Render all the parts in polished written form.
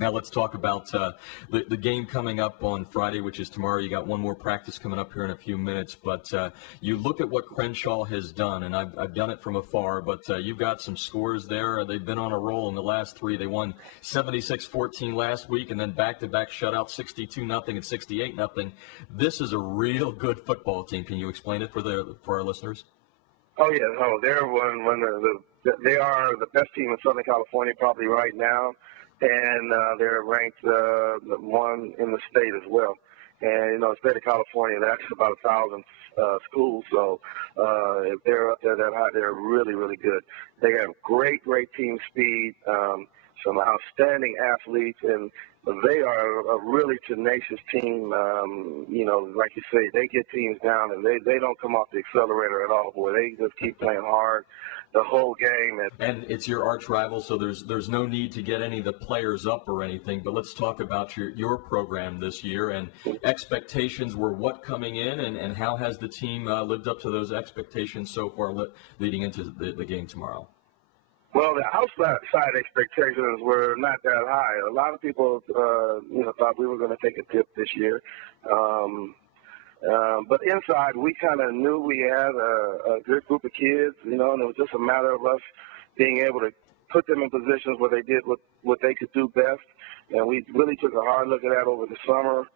Now let's talk about the game coming up on Friday, which is tomorrow. You got one more practice coming up here in a few minutes, but you look at what Crenshaw has done, and I've done it from afar, but you've got some scores there. They've been on a roll in the last three. They won 76-14 last week, and then back-to-back shutouts, 62-0 and 68-0. This is a real good football team. Can you explain it for our listeners? Oh yeah, no, they're they are the best team in Southern California probably right now, and they're ranked one in the state as well. And the state of California, that's about 1,000 schools. So if they're up there that high, they're really, really good. They have great team speed, some outstanding athletes, and they are a really tenacious team. Like you say, they get teams down, and they don't come off the accelerator at all. Boy, they just keep playing hard the whole game. And it's your arch rival, so there's no need to get any of the players up or anything. But let's talk about your program this year, and expectations were what coming in, and how has the team lived up to those expectations so far leading into the game tomorrow? Well, the outside expectations were not that high. A lot of people, thought we were going to take a dip this year. But inside, we kind of knew we had a good group of kids, and it was just a matter of us being able to put them in positions where they did what they could do best. And we really took a hard look at that over the summer.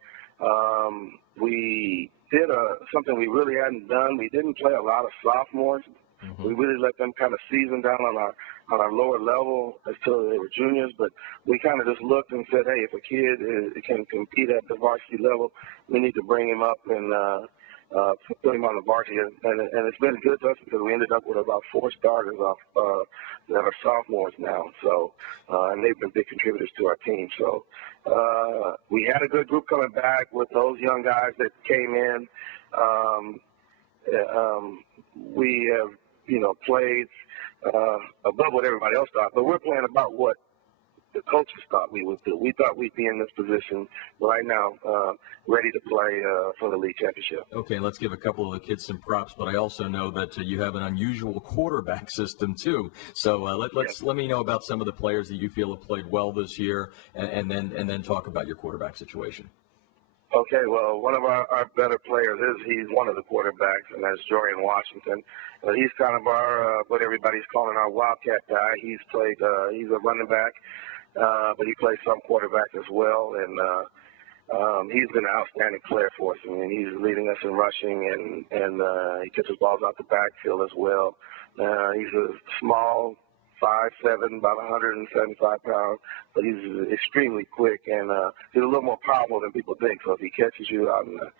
We did something we really hadn't done. We didn't play a lot of sophomores. Mm-hmm. We really let them kind of season down on our lower level until they were juniors, but we kind of just looked and said, hey, if a kid can compete at the varsity level, we need to bring him up and put him on the varsity. And it's been good to us because we ended up with about 4 starters that are sophomores now. So, and they've been big contributors to our team. So we had a good group coming back with those young guys that came in. We have played above what everybody else thought, but we're playing about what the coaches thought we would do. We thought we'd be in this position right now, ready to play for the league championship. Okay, let's give a couple of the kids some props, but I also know that you have an unusual quarterback system too. So let me know about some of the players that you feel have played well this year, and then talk about your quarterback situation. Okay, well, one of our better players he's one of the quarterbacks, and that's Jorian Washington. He's kind of our what everybody's calling our Wildcat guy. He's a running back, but he plays some quarterback as well, and he's been an outstanding player for us. I mean, he's leading us in rushing, and he catches balls out the backfield as well. He's a small 5'7", about 175 pounds, but he's extremely quick, and he's a little more powerful than people think. So if he catches you out in the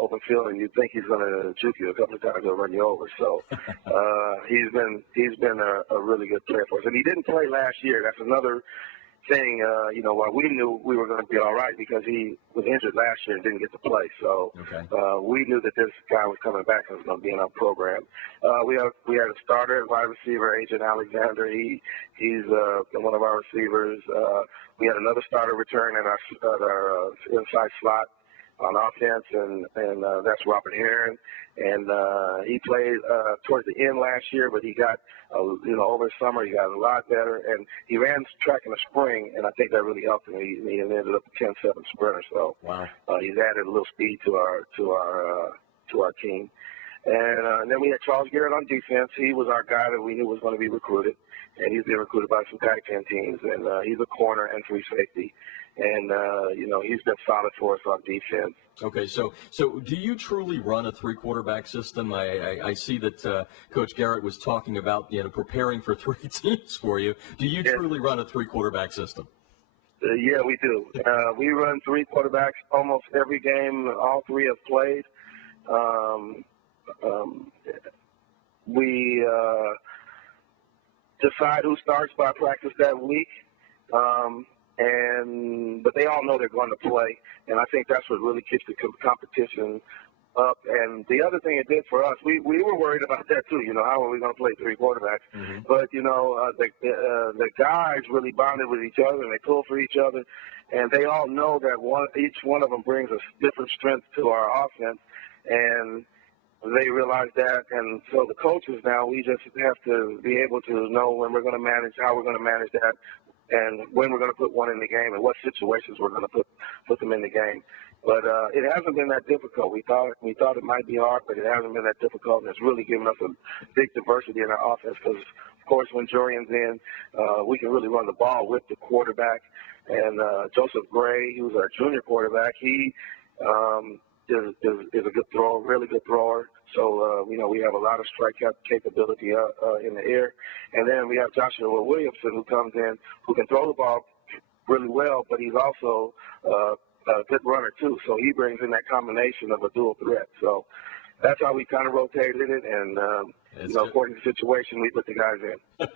open field and you think he's going to juke you a couple of times, he'll run you over. So he's been a really good player for us. And he didn't play last year. That's another thing, while we knew we were going to be all right because he was injured last year and didn't get to play. So we knew that this guy was coming back and was going to be in our program. We had a starter, wide receiver, Agent Alexander. He's one of our receivers. We had another starter return at our inside slot on offense, and that's Robert Heron. And he played towards the end last year, but he got, over the summer, he got a lot better. And he ran track in the spring, and I think that really helped him. He ended up a 10-7 sprinter. So he's added a little speed to our team. And then we had Charles Garrett on defense. He was our guy that we knew was going to be recruited, and he's been recruited by some Pac-10 teams. And he's a corner and free safety. And, he's been solid for us on defense. Okay, so do you truly run a 3-quarterback system? I see that Coach Garrett was talking about, preparing for 3 teams for you. Do you truly run a 3-quarterback system? Yeah, we do. We run 3 quarterbacks almost every game. All 3 have played. We decide who starts by practice that week. But they all know they're going to play, and I think that's what really keeps the competition up. And the other thing it did for us, we were worried about that too. How are we going to play 3 quarterbacks? Mm-hmm. But the guys really bonded with each other, and they pulled for each other, and they all know that each one of them brings a different strength to our offense, and they realize that. And so the coaches now, we just have to be able to know when we're going to manage, how we're going to manage that. and when we're going to put one in the game and what situations we're going to put them in the game. But it hasn't been that difficult. We thought it might be hard, but it hasn't been that difficult, and it's really given us a big diversity in our offense because, of course, when Jorian's in, we can really run the ball with the quarterback. And Joseph Gray, who's our junior quarterback, he is a good thrower, really good thrower. So, we have a lot of strike capability in the air. And then we have Joshua Williamson, who comes in, who can throw the ball really well, but he's also a good runner, too. So he brings in that combination of a dual threat. So that's how we kind of rotated it. And, according to the situation, we put the guys in.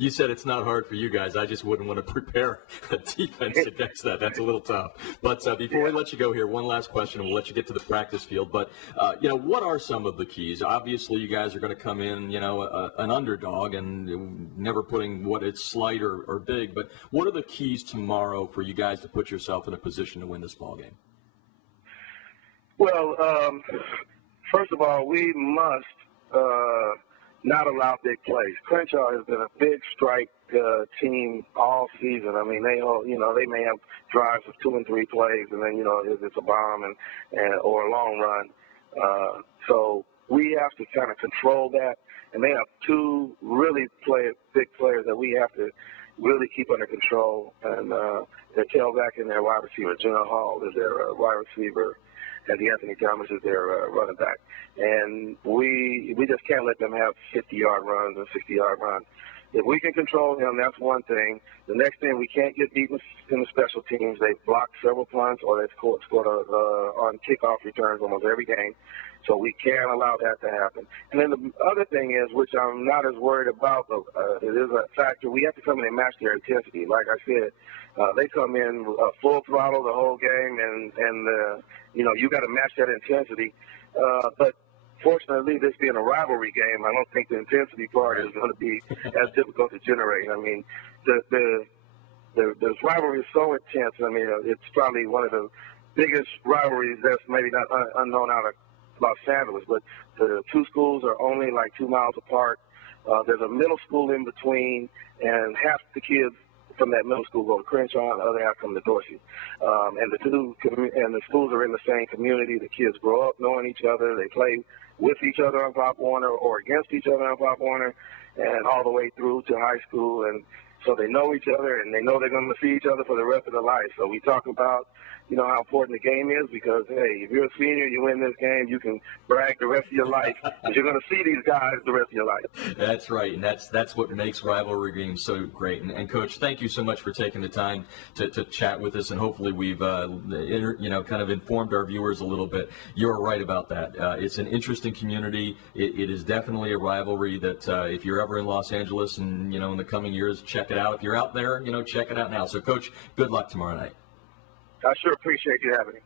You said it's not hard for you guys. I just wouldn't want to prepare a defense against that. That's a little tough. But before we let you go here, one last question, and we'll let you get to the practice field. But, what are some of the keys? Obviously, you guys are going to come in, an underdog and never putting what it's slight or big. But what are the keys tomorrow for you guys to put yourself in a position to win this ball game? Well, first of all, we must not allow big plays. Crenshaw has been a big strike team all season. I mean, they may have drives of 2 and 3 plays, and then it's a bomb or a long run. So we have to kind of control that, and they have 2 really big players that we have to really keep under control. And their tailback and their wide receiver, Jenna Hall, is their wide receiver. And Anthony Thomas is their running back. And we just can't let them have 50-yard runs and 60-yard runs. If we can control him, that's one thing. The next thing, we can't get beaten in the special teams. They've blocked several punts or they've scored on kickoff returns almost every game. So we can't allow that to happen. And then the other thing is, which I'm not as worried about, but it is a factor, we have to come in and match their intensity. Like I said, they come in full throttle the whole game, and you got to match that intensity. But fortunately, this being a rivalry game, I don't think the intensity part is going to be as difficult to generate. I mean, the rivalry is so intense. I mean, it's probably one of the biggest rivalries that's maybe not unknown out of Los Angeles, but the 2 schools are only like 2 miles apart. There's a middle school in between, and half the kids from that middle school go to Crenshaw, and the other half come to Dorsey. And the schools are in the same community. The kids grow up knowing each other. They play with each other on Pop Warner or against each other on Pop Warner, and all the way through to high school. And so they know each other, and they know they're going to see each other for the rest of their life. So we talk about, how important the game is because, hey, if you're a senior, you win this game, you can brag the rest of your life because you're going to see these guys the rest of your life. That's right, and that's what makes rivalry games so great. And Coach, thank you so much for taking the time to chat with us, and hopefully we've kind of informed our viewers a little bit. You're right about that. It's an interesting community. It is definitely a rivalry that if you're ever in Los Angeles and in the coming years, check it out. If you're out there, check it out now. So, Coach, good luck tomorrow night. I sure appreciate you having me.